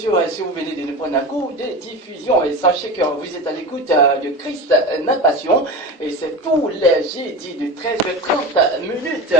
sûr, si vous venez de nous prendre un coup de diffusion, et sachez que vous êtes à l'écoute de Christ ma passion, et c'est tous les jeudis de 13h30 minutes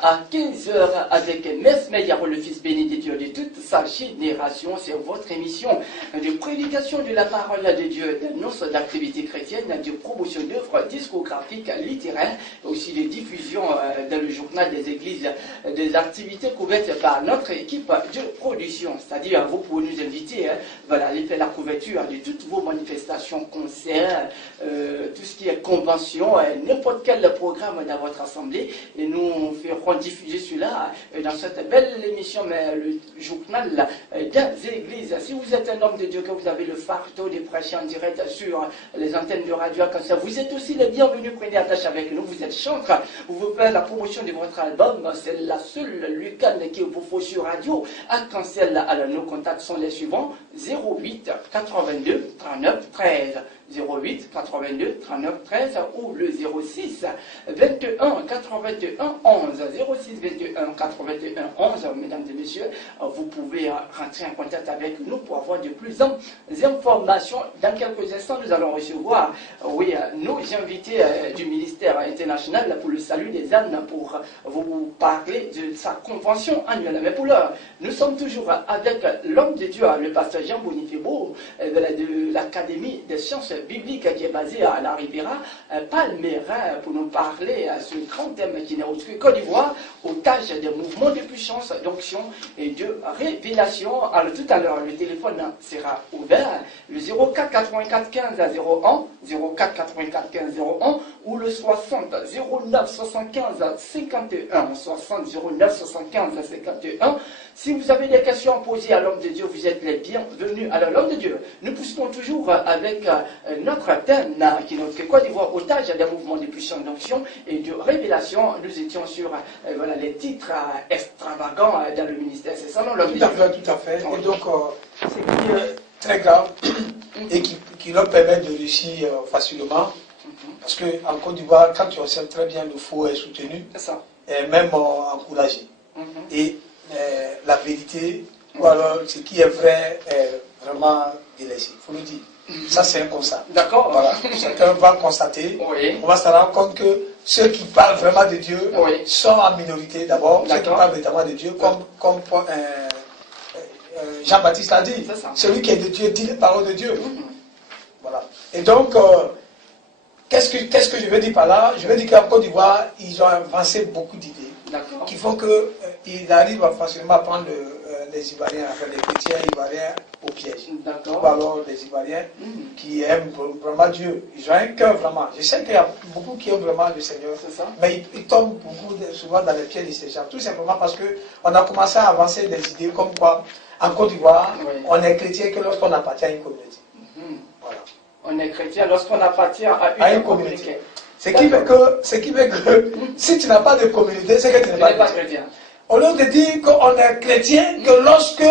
à 15h avec Mesmeillard, le Fils béni de Dieu de toute sa génération. C'est votre émission de prédication de la parole de Dieu, d'annonce d'activité chrétienne, de promotion d'œuvres discographiques, littéraires, aussi de diffusion dans le journal des églises, des activités couvertes par notre équipe de production. C'est-à-dire, vous pouvez nous inviter, voilà, aller faire la couverture de toutes vos manifestations, concerts, tout ce qui est convention, n'importe quel programme dans votre assemblée, et nous ferons diffuser cela dans cette belle émission, mais le journal des églises. Si vous êtes un homme de Dieu, que vous avez le fardeau de prêcher en direct sur les antennes de radio Arc-en-Ciel, vous êtes aussi les bienvenus, prenez attache avec nous, vous êtes chantre, vous voulez faire la promotion de votre album, c'est la seule lucane qu'il vous faut sur radio Arc-en-Ciel. Alors nos contacts sont les suivants: 08 82 39 13, 08 82 39 13 ou le 06 21 81 11, 06 21 81 11. Mesdames et messieurs, vous pouvez rentrer en contact avec nous pour avoir de plus d'informations. Dans quelques instants, nous allons recevoir nos invités du ministère international pour le salut des âmes, pour vous parler de sa convention annuelle. Mais pour l'heure, nous sommes toujours avec l'homme de Dieu, le pasteur Jean Bonifebo, de l'Académie des sciences bibliques, qui est basée à la Riviera Palmera, pour nous parler à ce grand thème qui n'est autre que Côte d'Ivoire, otage des mouvements de puissance, d'onction et de révélation. Alors tout à l'heure, le téléphone sera ouvert, le 04 84 15 01, 04 84 15 01 ou le 60 09 75 51, 60 09 75 51. Si vous avez des questions à poser à l'homme de Dieu, vous êtes les bienvenus. Alors l'homme de Dieu, nous poussons toujours avec notre thème qui est notre Côte d'Ivoire, otage des mouvements de puissance d'onction et de révélation. Nous étions sur les titres extravagants dans le ministère. C'est ça, non, l'homme de Dieu? Tout à fait. Et donc, c'est qui est très grave et qui leur permet de réussir facilement. Parce qu'en Côte d'Ivoire, quand tu observes très bien, le faux est soutenu, et même encouragé. Et la vérité, ou alors ce qui est vrai, est vraiment délaissé. Il faut le dire. Ça, c'est un constat. D'accord. Voilà. Chacun va constater. Oui. On va se rendre compte que ceux qui parlent vraiment de Dieu sont en minorité d'abord. Ceux qui parlent véritablement de Dieu, comme Jean-Baptiste l'a dit. Celui qui est de Dieu dit les paroles de Dieu. Voilà. Et donc, qu'est-ce que je veux dire par là? Je veux dire qu'en Côte d'Ivoire, ils ont avancé beaucoup d'idées qui font qu'ils arrivent facilement à prendre les Ivoiriens, enfin les chrétiens ivoiriens au piège. Ou alors les Ivoiriens qui aiment vraiment Dieu. Ils ont un cœur vraiment. Je sais qu'il y a beaucoup qui aiment vraiment le Seigneur, mais ils tombent souvent dans les pièges de ces gens. Tout simplement parce qu'on a commencé à avancer des idées comme quoi, en Côte d'Ivoire, on est chrétien que lorsqu'on appartient à une communauté. Voilà. On est chrétien lorsqu'on appartient à une communauté. Ce qui fait que si tu n'as pas de communauté, c'est que tu n'es pas chrétien. Au lieu de dire qu'on est chrétien, que lorsque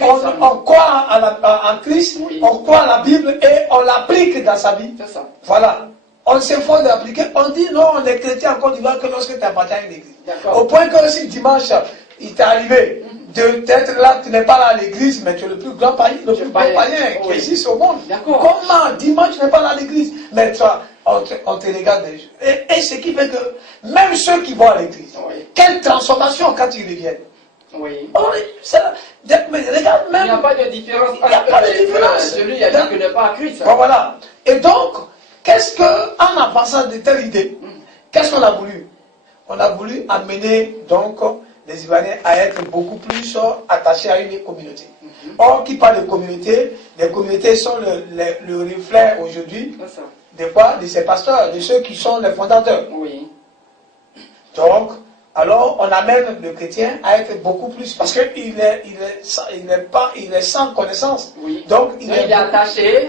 on croit en Christ, on croit à la Bible et on l'applique dans sa vie. C'est ça. Voilà. On s'efforce d'appliquer. On dit non, on est chrétien en Côte d'Ivoire que lorsque tu appartiens à une église. Au point que si dimanche, il t'est arrivé d'être là, tu n'es pas là à l'église, mais tu es le plus grand païen, qui existe au monde. Comment dimanche tu n'es pas là à l'église, mais toi, on te regarde des yeux. Et ce qui fait que même ceux qui vont à l'église, quelle transformation quand ils reviennent. Oui. Mais regarde même. Il n'y a pas de différence. Il n'y a pas de différence. Celui qui a dit qu'il n'est pas à Christ. Bon, voilà. Et donc, en avançant de telles idées, qu'est-ce qu'on a voulu? On a voulu amener donc les Ivoiriens à être beaucoup plus attachés à une communauté. Or, qui parle de communauté, les communautés sont le reflet aujourd'hui de ces pasteurs, de ceux qui sont les fondateurs. Oui. Donc, alors on amène le chrétien à être beaucoup plus, parce qu'il est sans connaissance. Oui. Donc il est attaché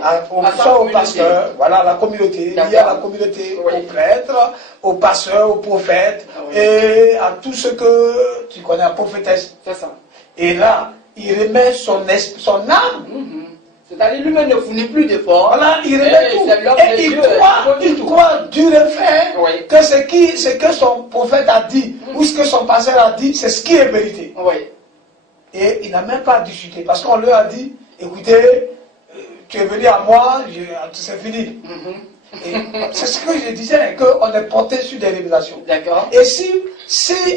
au pasteur, voilà, la communauté, lié à la communauté, aux prêtres, aux pasteurs, aux prophètes, et à tout ce que tu connais, à prophétesse. C'est ça. Et là, il remet son âme. C'est-à-dire lui-même ne fournit plus d'efforts. Voilà, il remet tout. Et il croit dur et fait que ce que son prophète a dit, ou ce que son pasteur a dit, c'est ce qui est vérité. Oui. Et il n'a même pas discuté, parce qu'on leur a dit, écoutez, tu es venu à moi, c'est fini. C'est ce que je disais, qu'on est porté sur des révélations. D'accord. Et si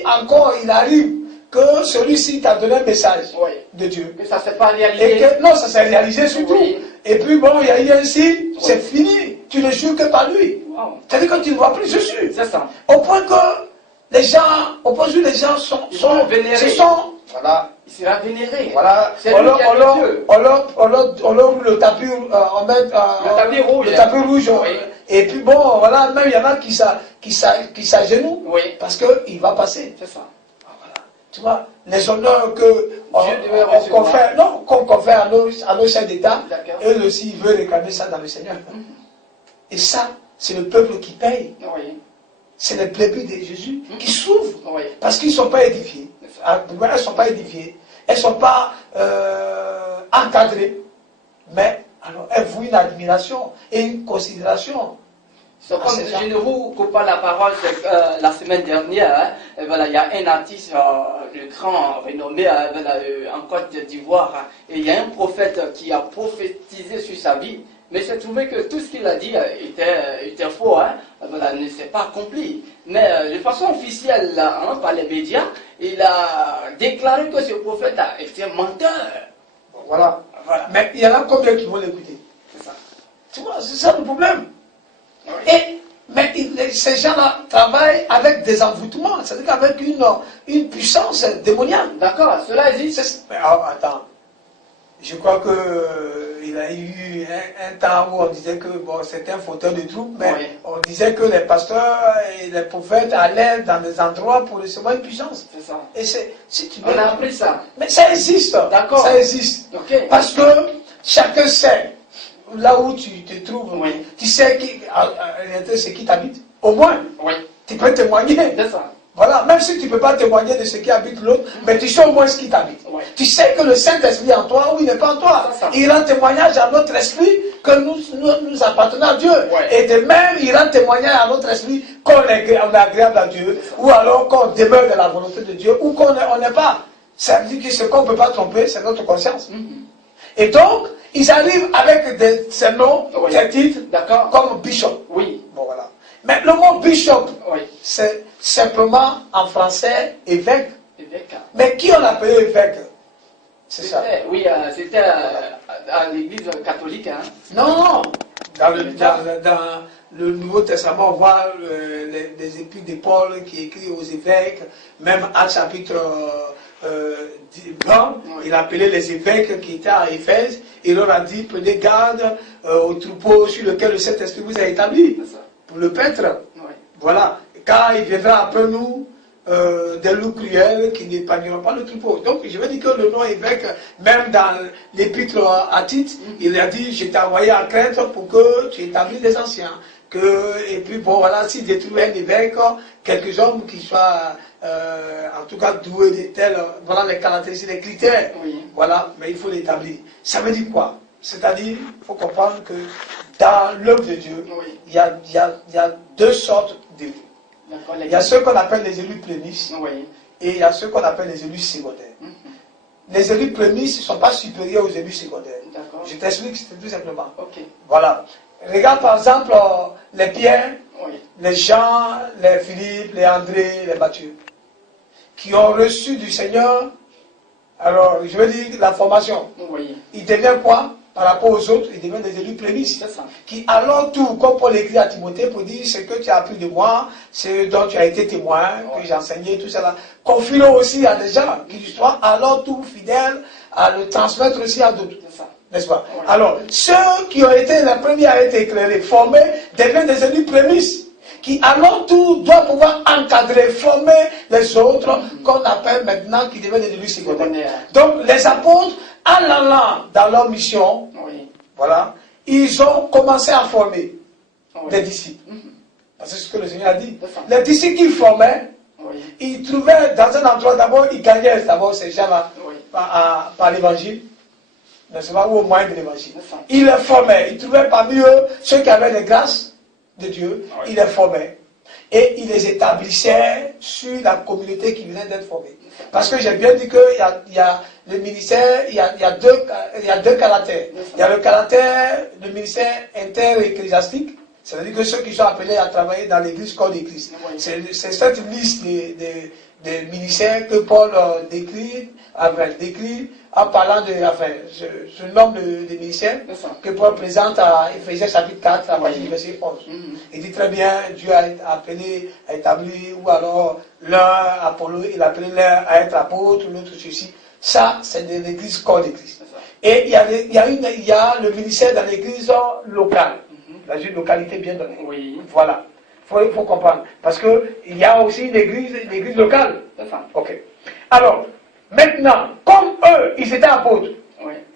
encore il arrive que celui-ci t'a donné un message de Dieu. Que ça ne s'est pas réalisé. Et que, non, ça s'est réalisé surtout. Oui. Et puis bon, il y a eu un signe, c'est fini. Tu ne jures que par lui. Wow. C'est-à-dire que tu ne vois plus Jésus. C'est ça. Au point que les gens, au point où les gens sont vénérés. Voilà. Il sera vénéré. Voilà. On leur ouvre le tapis, on met le tapis rouge. Le tapis rouge. Oui. Et puis bon, voilà, même il y en a qui s'agenouillent. Oui. Parce qu'il va passer. C'est ça. Voilà. Tu vois, les honneurs qu'on confère à nos chefs d'État, eux aussi, ils veulent réclamer ça dans le Seigneur. Et ça, c'est le peuple qui paye. Oui. C'est les plébis de Jésus qui souffrent. Oui. Parce qu'ils ne sont pas édifiés. Elles ne sont pas édifiées. Elles ne sont pas encadrées. Mais alors, elles vouent une admiration et une considération. Je ne vous coupe pas la parole, la semaine dernière, hein, voilà, il y a un artiste, le grand renommé en Côte d'Ivoire, et il y a un prophète qui a prophétisé sur sa vie, mais c'est trouvé que tout ce qu'il a dit était faux, hein, voilà, ne s'est pas accompli. Mais de façon officielle, hein, par les médias, il a déclaré que ce prophète était un menteur. Voilà. Mais il y en a combien qui vont l'écouter? C'est ça. Tu vois, c'est ça le problème. Oui. Mais ces gens-là travaillent avec des envoûtements, c'est-à-dire qu'avec une puissance démoniaque. D'accord, cela existe. Mais attends, je crois qu'il a eu un temps où on disait que bon, c'était un fauteuil de troupe, mais on disait que les pasteurs et les prophètes allaient dans des endroits pour recevoir une puissance. C'est ça. Et si tu on a appris ça. Mais ça existe. D'accord. Ça existe. Okay. Parce que chacun sait. Là où tu te trouves, tu sais c'est qui t'habite. Au moins, tu peux témoigner. C'est ça. Voilà, même si tu ne peux pas témoigner de ce qui habite l'autre, mais tu sais au moins ce qui t'habite. Tu sais que le Saint-Esprit est en toi ou il n'est pas en toi. Il rend témoignage à notre esprit que nous appartenons à Dieu. Et de même, il rend témoignage à notre esprit qu'on est agréable à Dieu, ou alors qu'on demeure de la volonté de Dieu, ou qu'on n'est pas. Ça veut dire que ce qu'on ne peut pas tromper, c'est notre conscience. Et donc, ils arrivent avec ces noms, ces titres, comme bishop. Oui. Bon, voilà. Mais le mot bishop, c'est simplement en français évêque. Évêque. Mais qui on appelait évêque? C'est ça. Oui, c'était à l'église catholique. Hein. Non. Dans le Nouveau Testament, on voit les épîtres de Paul qui écrit aux évêques, même à chapitre 20, il appelait les évêques qui étaient à Éphèse, et il leur a dit, prenez garde au troupeau sur lequel le Saint-Esprit vous a établi, pour le paître. Voilà, car il viendra après nous des loups cruels qui n'épargneront pas le troupeau. Donc je veux dire que le nom évêque, même dans l'épître à Tite, il a dit, je t'ai envoyé à Crète pour que tu établisses les anciens. Et puis bon, voilà, s'il détruit un évêque, quelques hommes qui soient en tout cas doués de tels, voilà les caractéristiques, les critères, voilà, mais il faut l'établir. Ça veut dire quoi? C'est-à-dire, il faut comprendre que dans l'œuvre de Dieu, il y a deux sortes d'élus. Il y a ceux qu'on appelle les élus prémices, et il y a ceux qu'on appelle les élus secondaires. Les élus prémices ne sont pas supérieurs aux élus secondaires. Je t'explique tout simplement. Voilà. Regarde par exemple les Pierre, les Jean, les Philippe, les André, les Matthieu, qui ont reçu du Seigneur, alors je veux dire la formation. Ils deviennent quoi? Par rapport aux autres, ils deviennent des élus prémices. Qui alors tout, comme Paul écrit à Timothée pour dire ce que tu as appris de moi, ce dont tu as été témoin, que j'ai enseigné, tout cela. Confie-le aussi à des gens qui soient alors tout fidèles à le transmettre aussi à d'autres. N'est-ce pas? Alors, ceux qui ont été les premiers à être éclairés, formés, deviennent des élus prémices, qui à leur tour doivent pouvoir encadrer, former les autres, qu'on appelle maintenant, qui deviennent des élus secondaires. Donc, les apôtres, en allant dans leur mission, voilà, ils ont commencé à former des disciples. Parce que c'est ce que le Seigneur a dit. Les disciples qu'ils formaient, ils trouvaient dans un endroit, d'abord, ils gagnaient d'abord ces gens-là par l'évangile. N'est-ce pas? Ou au moyen de l'évangile. Il les formait. Il trouvait parmi eux ceux qui avaient les grâces de Dieu. Il les formait. et il les établissait sur la communauté qui venait d'être formée. Parce que j'ai bien dit qu'il y a le ministère, il y a deux caractères. Il y a le caractère, le ministère inter-ecclésiastique, c'est-à-dire que ceux qui sont appelés à travailler dans l'église corps de Christ. C'est cette liste de ministères que Paul décrit en parlant de, ce nombre de ministères que Paul présente à Éphésiens chapitre 4, à partir du verset 11. Il dit très bien, Dieu a appelé, a établi, ou alors l'un Apollo, il a appelé l'un à être apôtre, l'autre ceci. Ça, c'est de l'église corps de Christ. Et il y a le ministère dans l'église locale. Dans une localité bien donnée. Oui. Voilà. Il faut comprendre. Parce qu'il y a aussi une église locale. Ok. Alors, maintenant, comme eux, ils étaient apôtres,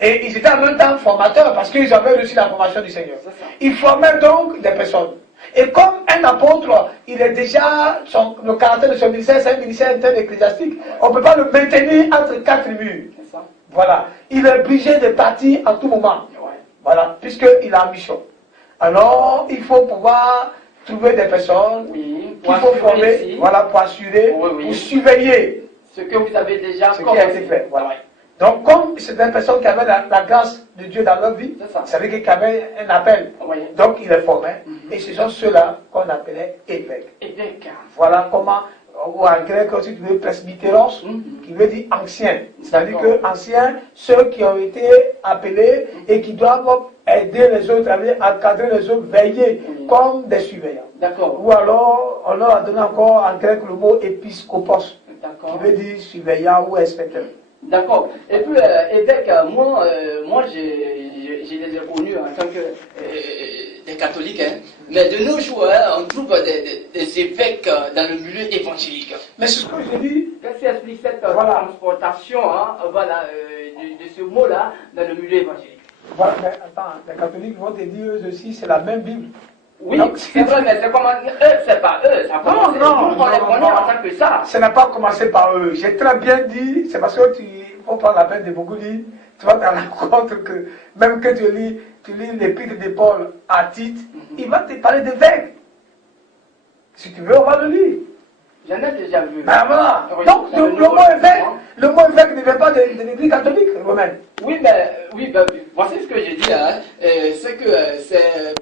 et ils étaient en même temps formateurs, parce qu'ils avaient reçu la formation du Seigneur. Ils formaient donc des personnes. Et comme un apôtre, il est déjà, le caractère de son ministère, c'est un ministère inter-ecclésiastique, on ne peut pas le maintenir entre quatre murs. Voilà. Il est obligé de partir en tout moment. Voilà. Puisqu'il a mission. Alors, il faut pouvoir trouver des personnes qu'il faut former, voilà, pour assurer, pour surveiller ce que vous avez déjà ce qui a été fait. Voilà. Donc, comme c'est des personnes qui avaient la grâce de Dieu dans leur vie, ça veut dire qu'ils avaient un appel. Donc, il les formait. Et ce sont ceux-là qu'on appelait évêques. Voilà comment, ou en grec aussi, tu veux presbytéros, qui veut dire ancien. C'est-à-dire que anciens, ceux qui ont été appelés et qui doivent aider les autres, encadrer les autres, veiller comme des surveillants. Ou alors, on leur a donné encore en grec le mot épiscopos, qui veut dire surveillant ou inspecteur. D'accord. Et puis, évêque, moi je les ai connus en tant que des catholiques, hein. Mais de nos jours, on trouve des évêques dans le milieu évangélique. Mais c'est ce que je dis. Qu'est-ce qui explique cette transportation de ce mot-là dans le milieu évangélique? Voilà, mais attends, les catholiques vont te dire eux aussi, c'est la même Bible. Oui, c'est vrai, mais c'est comment dire, eux, c'est pas eux, ça commence, on les connaît en tant que ça. Ça n'a pas commencé par eux. J'ai très bien dit, c'est parce que tu faut prendre la peine de beaucoup lire, tu vas te rendre compte que même que tu lis l'épître de Paul à Tite, il va te parler d'évêque. Si tu veux, on va le lire. J'en ai déjà vu. Ben voilà. Oui, donc le mot évêque ne vient pas de l'église catholique romaine. Oui, mais voici ce que j'ai dit, hein. C'est que c'est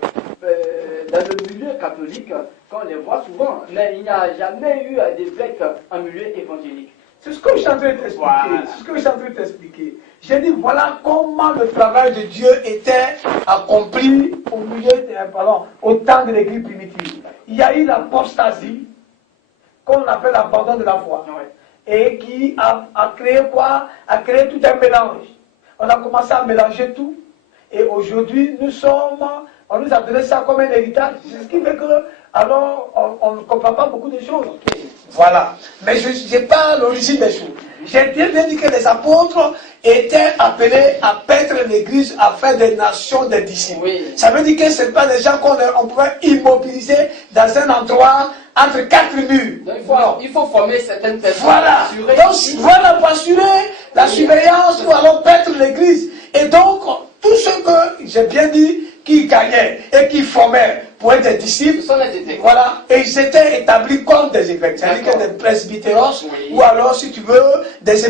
dans le milieu catholique qu'on les voit souvent, mais il n'y a jamais eu d'évêque en milieu évangélique. C'est ce que je suis en train de t'expliquer. C'est ce que je suis en train de t'expliquer. J'ai dit, voilà comment le travail de Dieu était accompli au temps de l'église primitive. Il y a eu l'apostasie, qu'on appelle l'abandon de la foi, et qui a créé quoi? A créé tout un mélange. On a commencé à mélanger tout, et aujourd'hui, on nous a donné ça comme un héritage. C'est ce qui fait que, alors, on ne comprend pas beaucoup de choses. Voilà. Mais je n'ai pas l'origine des choses. J'ai bien dit que les apôtres étaient appelés à paître l'église, à faire des nations des disciples. Oui. Ça veut dire que ce n'est pas des gens qu'on pouvait immobiliser dans un endroit entre quatre murs. Donc, il faut former certaines personnes. Voilà. Donc, voilà, pour assurer la surveillance ou alors paître l'église. Et donc, tous ceux que j'ai bien dit, qui gagnaient et qui formaient pour être des disciples, voilà, et ils étaient établis comme des évêques, c'est-à-dire que des presbytéros, ou alors, si tu veux, des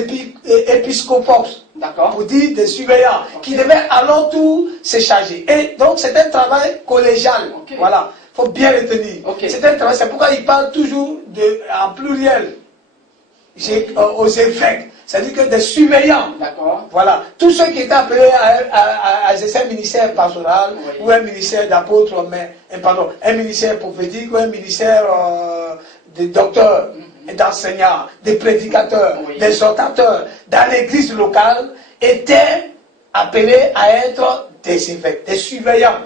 épiscopos, pour dire des surveillants, qui devaient alors tout se charger. Et donc, c'est un travail collégial, voilà, il faut bien le tenir. C'est un travail, c'est pourquoi il parle toujours en pluriel, aux évêques. C'est-à-dire que des surveillants, voilà, tous ceux qui étaient appelés à exercer un ministère pastoral, ou un ministère d'apôtre, un ministère prophétique, ou un ministère de docteurs, d'enseignants, de prédicateurs, d'exhortateurs, dans l'église locale, étaient appelés à être des évêques, des surveillants.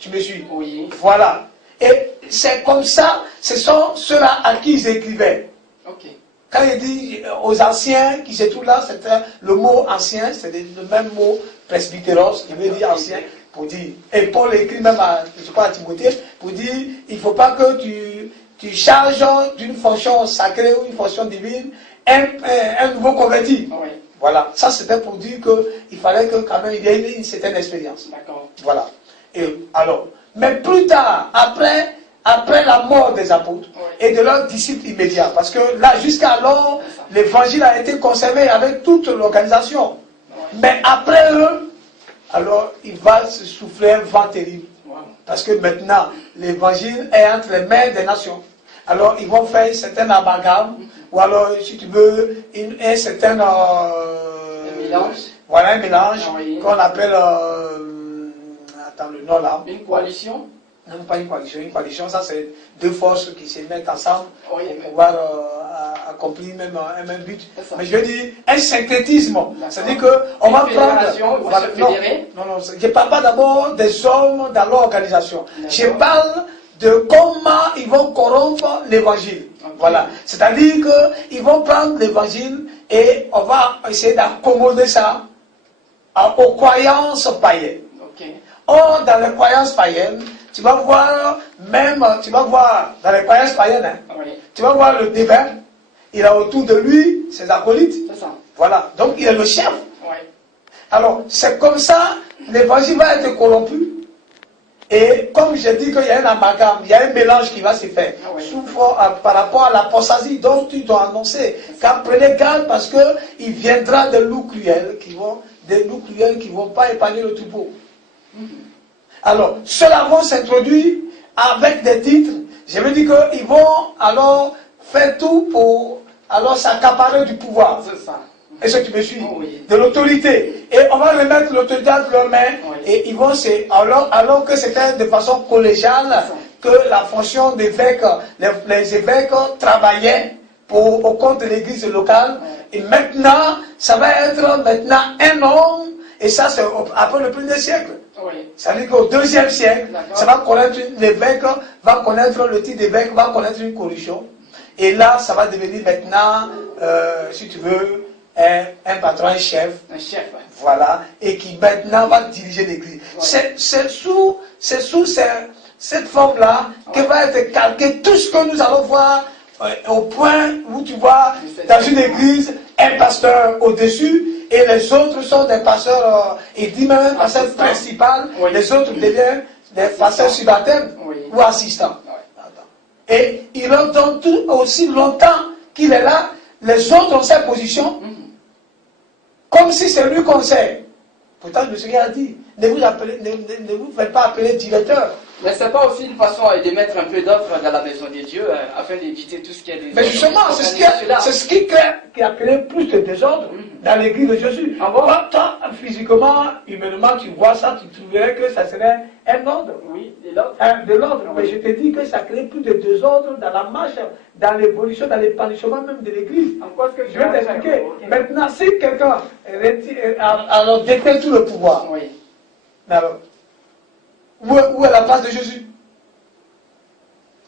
Tu me suis? Oui. Voilà. Et c'est comme ça, ce sont ceux-là à qui ils écrivaient. Quand il dit aux anciens qui se trouvent là, c'était le mot ancien, c'est le même mot presbytéros, qui veut dire ancien, pour dire. Et Paul écrit même à Timothée, pour dire, il ne faut pas que tu charges d'une fonction sacrée ou une fonction divine un nouveau converti. Voilà, ça c'était pour dire qu'il fallait que quand même il y ait une certaine expérience. Voilà. Et alors, mais plus tard, après après la mort des apôtres et de leurs disciples immédiats. Parce que là, jusqu'alors, l'évangile a été conservé avec toute l'organisation. Mais après eux, alors il va se souffler un vent terrible. Parce que maintenant, l'évangile est entre les mains des nations. Alors ils vont faire un certain amalgame, ou alors, si tu veux, un certain mélange. Voilà, un mélange qu'on appelle, attends le nom là. Une coalition. Non, pas une coalition. Une coalition, ça c'est deux forces qui se mettent ensemble pour pouvoir accomplir même un même but. Mais je veux dire, un syncrétisme. C'est-à-dire qu'on va prendre... Voilà, non, je ne parle pas d'abord des hommes dans l'organisation. Je parle de comment ils vont corrompre l'évangile. Voilà. C'est-à-dire qu'ils vont prendre l'évangile et on va essayer d'accommoder ça aux croyances païennes. Or, dans les croyances païennes, tu vas voir, dans les croyances païennes, tu vas voir le débat, il a autour de lui ses acolytes. Voilà, donc il est le chef. Alors, c'est comme ça, l'évangile va être corrompu. Et comme j'ai dit qu'il y a un amalgame, il y a un mélange qui va se faire. Par rapport à l'apostasie dont tu dois annoncer. Car prenez garde parce qu'il viendra des loups cruels qui vont pas épargner le troupeau. Alors, ceux-là vont s'introduire avec des titres. Je veux dire qu'ils vont alors faire tout pour alors s'accaparer du pouvoir. C'est ça. Est-ce que tu me suis? De l'autorité. Et on va remettre l'autorité entre leurs mains. Et ils vont alors que c'était de façon collégiale que la fonction d'évêque, les évêques travaillaient au compte de l'église locale. Et maintenant, ça va être un homme. Et ça, c'est après le 1er siècle. Ça veut dire qu'au 2e siècle, ça va connaître l'évêque, va connaître le titre d'évêque, va connaître une corruption. Et là, ça va devenir maintenant, si tu veux, un patron, un chef. Un chef. Voilà. Et qui maintenant va diriger l'église. C'est sous cette forme-là que va être calqué tout ce que nous allons voir au point où tu vois dans une église un pasteur au-dessus. Et les autres sont des pasteurs, il dit même un pasteur principal, les autres deviennent des pasteurs subalternes ou assistants. Et il leur donne tout aussi longtemps qu'il est là, les autres ont sa position, comme si c'est lui qu'on sait. Pourtant, le Seigneur a dit, ne vous faites pas appeler directeur. Mais c'est pas aussi une façon de mettre un peu d'offre dans la maison de Dieu, afin d'éviter tout ce qui est des... Mais justement, c'est ce qui a créé plus de désordre dans l'église de Jésus. Toi, physiquement, humainement, tu vois ça, tu trouverais que ça serait un ordre. Oui, de l'ordre. Mais je te dis que ça crée plus de désordre dans la marche, dans l'évolution, dans l'épanouissement même de l'église. Je vais t'expliquer. Maintenant, si quelqu'un alors détient tout le pouvoir, alors, où est la place de Jésus?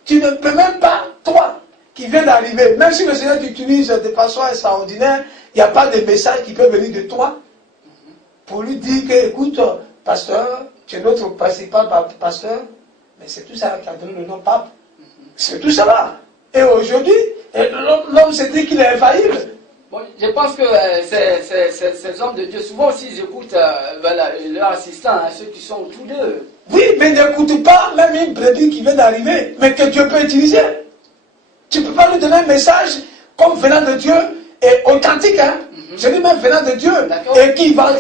Tu ne peux même pas, toi, qui viens d'arriver, même si le Seigneur t'utilise de façon extraordinaire, il n'y a pas de message qui peut venir de toi pour lui dire que, écoute, pasteur, tu es notre principal pasteur, mais c'est tout ça qui a donné le nom pape. C'est tout ça. Et aujourd'hui, l'homme se dit qu'il est infaillible. Bon, je pense que ces hommes de Dieu, souvent aussi, ils écoutent leurs assistants, ceux qui sont tous deux. Oui, mais n'écoute pas même une brebis qui vient d'arriver, mais que Dieu peut utiliser. Tu ne peux pas lui donner un message comme venant de Dieu et authentique, hein. Je dis même venant de Dieu. Et qui va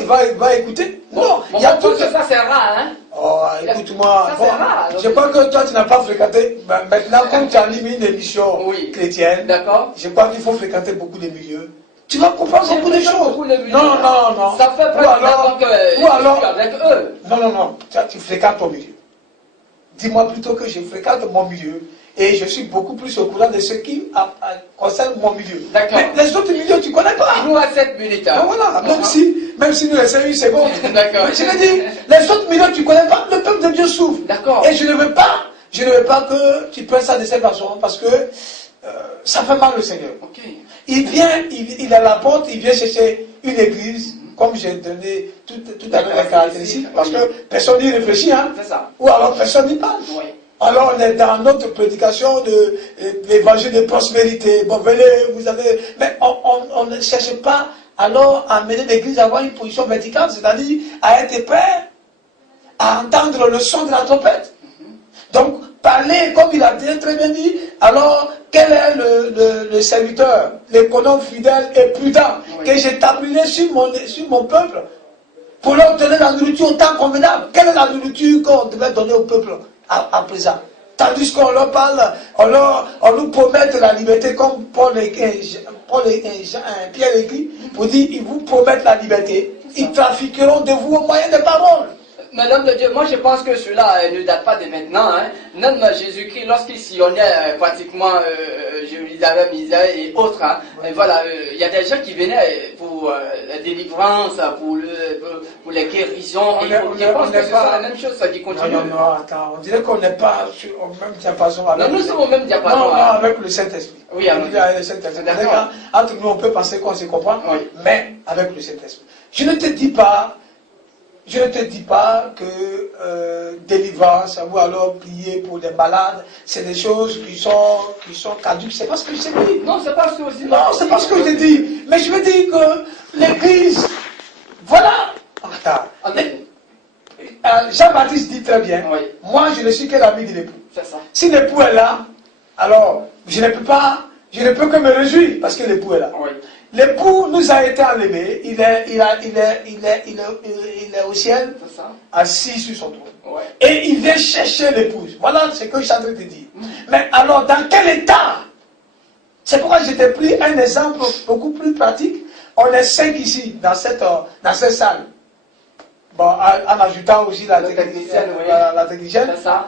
écouter? Non, il y a tout ça, c'est rare, hein. Oh, écoute-moi. Je crois que toi, tu n'as pas fréquenté. Maintenant, comme tu animes une émission chrétienne, je crois qu'il faut fréquenter beaucoup de milieux. Tu vas comprendre beaucoup de choses. Non. Ça fait presque avec eux. Non. Tu fréquentes ton milieu. Dis-moi plutôt que je fréquente mon milieu. Et je suis beaucoup plus au courant de ce qui concerne mon milieu. Mais les autres milieux, tu ne connais pas. Nous, à 7 minutes. Hein. Voilà, même si nous laissons une seconde. D'accord. Mais je veux dire, les autres milieux, tu ne connais pas. Le peuple de Dieu souffre. D'accord. Et je ne veux pas que tu prennes ça de cette façon, parce que ça fait mal au Seigneur. Okay. Il vient, il est à la porte, il vient chercher une église, comme j'ai donné tout à l'heure les caractéristiques, parce que personne n'y réfléchit, hein. C'est ça. Ou alors personne n'y parle. Oui. Alors on est dans notre prédication de l'évangile de prospérité. Bon, venez, vous avez... Mais on ne cherche pas alors à mener l'église à avoir une position verticale, c'est-à-dire à être prêt à entendre le son de la trompette. Donc, parler, comme il a très bien dit, alors, quel est le serviteur, l'économe fidèle et prudent, que j'établirai sur mon peuple, pour leur donner la nourriture au temps convenable? Quelle est la nourriture qu'on devait donner au peuple à présent? Tandis qu'on leur parle, on nous promet de la liberté, comme Pierre écrit, pour dire, ils vous promettent la liberté, ils trafiqueront de vous au moyen des paroles. Mais l'homme de Dieu, moi je pense que cela ne date pas de maintenant. Hein. Même Jésus-Christ, lorsqu'il sillonnait pratiquement Jérusalem, Israël et autres, hein, et voilà, il y a des gens qui venaient pour la délivrance, pour les guérisons. Je pense que c'est la même chose, ça qui continue. Non, attends, on dirait qu'on n'est pas au même diapason. Non, nous sommes au même diapason. Non, avec le Saint-Esprit. Oui, avec le Saint-Esprit. Entre nous, on peut penser qu'on se comprend, mais avec le Saint-Esprit. Je ne te dis pas que délivrance ou alors prier pour des malades, c'est des choses qui sont caduques. C'est pas ce que je dis. Non, c'est pas ce que je dis. Non, c'est pas ce que je dis. Mais je veux dire que l'Église, voilà. Jean-Baptiste dit très bien. Oui. Moi, je ne suis que l'ami de l'époux. C'est ça. Si l'époux est là, alors je ne peux que me réjouir parce que l'époux est là. Oui. L'époux nous a été enlevé, il est au ciel, assis sur son trône. Ouais. Et il vient chercher l'épouse. Voilà ce que je suis en train de dire. Mais alors, dans quel état? C'est pourquoi je t'ai pris un exemple beaucoup plus pratique. On est 5 ici, dans cette salle. Bon, en ajoutant aussi la technicienne,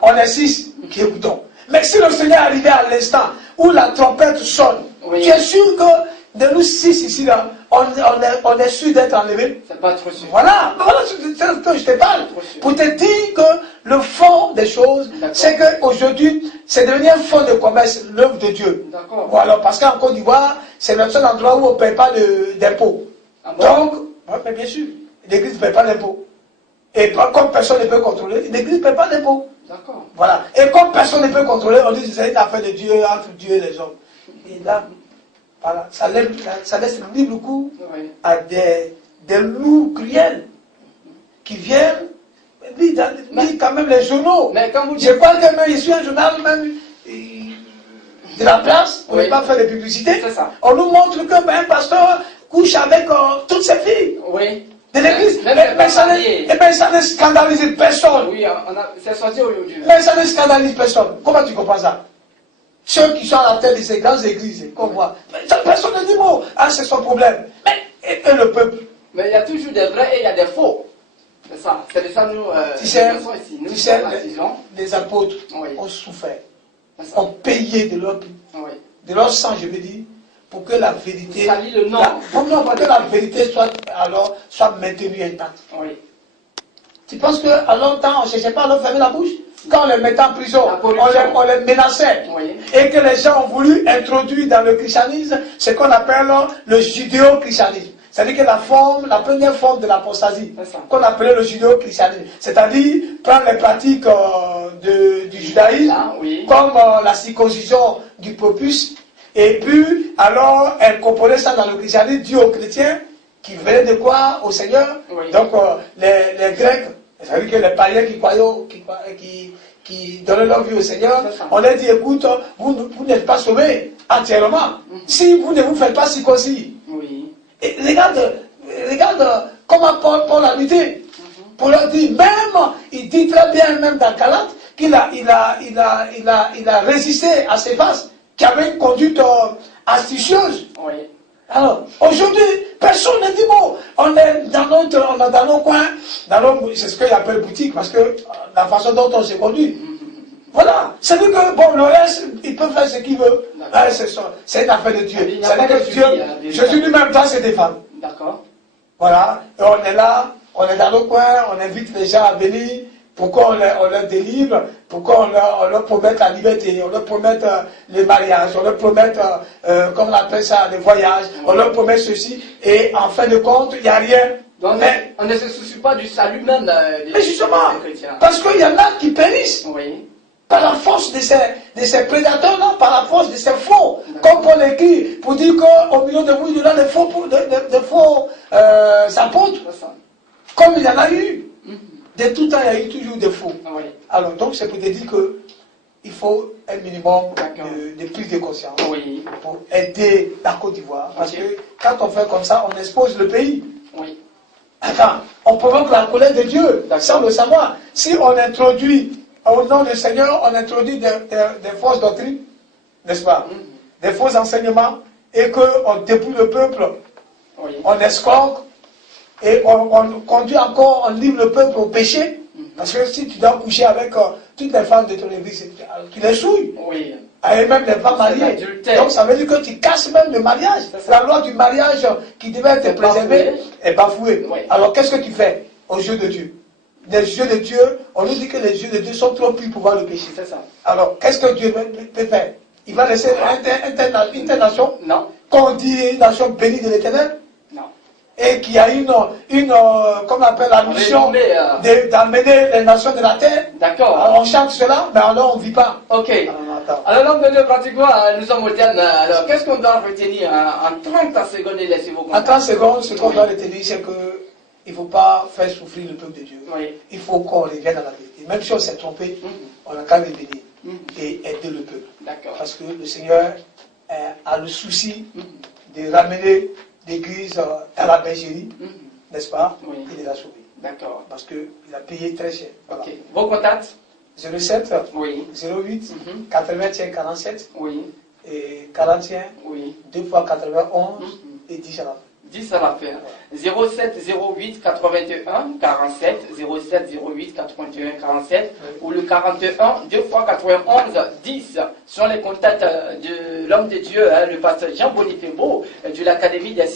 on est 6 qui écoutons. Mais si le Seigneur arrivait à l'instant où la trompette sonne, tu es sûr que de nous 6 ici, là, on est sûr d'être enlevé? C'est pas trop sûr. Voilà ce que je te parle. Pour te dire que le fond des choses, c'est qu'aujourd'hui, c'est devenu un fonds de commerce, l'œuvre de Dieu. D'accord. Voilà, parce qu'en Côte d'Ivoire, c'est le seul endroit où on ne paye pas d'impôts. Ah bon? Donc, mais bien sûr, l'Église ne paye pas d'impôts. Et comme personne ne peut contrôler, l'Église ne paye pas d'impôts. D'accord. Voilà. Et comme personne ne peut contrôler, on dit que c'est une affaire de Dieu, entre Dieu et les hommes. Et là, voilà, ça laisse libre le coup à des loups cruels qui viennent lire quand même les journaux. Mais quand vous dites... Je crois que même, je suis un journal même de la place, on ne va pas faire de publicité. On nous montre qu'un pasteur couche avec toutes ses filles. Oui. De l'église. Mais ça ne scandalise personne. Oui, c'est sorti aujourd'hui. Mais ça ne scandalise personne. Comment tu comprends ça? Ceux qui sont à la tête de ces grandes églises, qu'on voit. Personne ne dit mot. Ah, c'est son problème. Mais, et le peuple? Mais il y a toujours des vrais et il y a des faux. C'est ça. C'est de ça nous. Tu sais, les apôtres ont souffert. Ont payé de leur sang, je veux dire, pour que la vérité. Salit le nom. Pour que la vérité soit maintenue intacte. Oui. Tu penses qu'à longtemps, on ne cherchait pas à leur fermer la bouche? Quand on les mettait en prison, on les menaçait. Oui. Et que les gens ont voulu introduire dans le christianisme ce qu'on appelle le judéo-christianisme. C'est-à-dire que la première forme de l'apostasie, qu'on appelait le judéo-christianisme. C'est-à-dire prendre les pratiques du judaïsme, comme la circoncision du prépuce, et puis alors incorporer ça dans le christianisme, dit aux chrétiens qui venaient de croire au Seigneur. Oui. Donc les Grecs, c'est-à-dire que les païens qui donnaient leur vie au Seigneur, on leur dit, écoute, vous n'êtes pas sauvés entièrement si vous ne vous faites pas circoncis. Oui. Et regarde comment Paul a lutté pour leur dire, même, il dit très bien, même dans Galates, qu'il a résisté à ces faces qui avaient une conduite astucieuse. Oui. Alors, aujourd'hui, personne ne dit mot. On est dans nos coins, c'est ce qu'il appelle boutique, parce que la façon dont on se conduit. Voilà. C'est-à-dire que, bon, le reste, il peut faire ce qu'il veut. C'est une affaire de Dieu. C'est-à-dire que Dieu, Jésus lui-même doit se défendre. D'accord. Voilà. Et on est là, on est dans nos coins, on invite les gens à venir. Pourquoi on leur délivre? Pourquoi on leur promet la liberté? On leur promet le mariage, on leur promet, comme on appelle ça, les voyages, on leur promet ceci, et en fin de compte, il n'y a rien. Donc, on ne se soucie pas du salut même mais justement, des chrétiens. Parce qu'il y en a qui périssent. Oui. Par la force de ces prédateurs-là, par la force de ces faux. Comme Paul écrit, pour dire qu'au milieu de vous, il y en a des faux apôtres. Comme il y en a eu. De tout temps, il y a eu toujours des faux. Oui. Alors, donc, c'est pour te dire qu'il faut un minimum de prise de conscience pour aider la Côte d'Ivoire. Parce que quand on fait comme ça, on expose le pays. Oui. Attends, on provoque la colère de Dieu, sans le savoir. Si on introduit, au nom du Seigneur, on introduit des fausses doctrines, n'est-ce pas? Des faux enseignements, et qu'on dépouille le peuple, on escroque, et on conduit encore, on livre le peuple au péché. Parce que si tu dois coucher avec toutes les femmes de ton église, tu les souilles. Oui. Et même les femmes mariées. Donc ça veut dire que tu casses même le mariage. La loi du mariage qui devait être préservée est bafouée. Oui. Alors qu'est-ce que tu fais aux yeux de Dieu? Les yeux de Dieu, on nous dit que les yeux de Dieu sont trop purs pour voir le péché. C'est ça. Alors qu'est-ce que Dieu peut faire? Il va laisser une nation? Non. Qu'on dit une nation bénie de l'Éternel? Et qu'il y a comme on appelle la mission d'amener les nations de la terre. D'accord. Alors on chante cela, mais alors on ne vit pas. Ok. Alors l'homme de Dieu, pratiquement, nous sommes au terme. Alors qu'est-ce qu'on doit retenir en 30 secondes, laissez-vous comprendre. En 30 secondes, ce qu'on doit retenir, c'est qu'il ne faut pas faire souffrir le peuple de Dieu. Oui. Il faut qu'on revienne à la vérité. Même si on s'est trompé, on a qu'à revenir et aider le peuple. D'accord. Parce que le Seigneur a le souci de ramener l'Église dans la bergerie, n'est-ce pas? Oui. Et de la sauver. D'accord. Parce qu'il a payé très cher. Voilà. Okay. Vos contacts? 07 08 81 47 et 41 2 fois 91 et 10 à la fin. 10 à la fin. 07 08 81 47 07 08 81 47 ou le 41 2 fois 91 10 sont les contacts de l'homme de Dieu, le pasteur Jean Boniface Beau de l'Académie des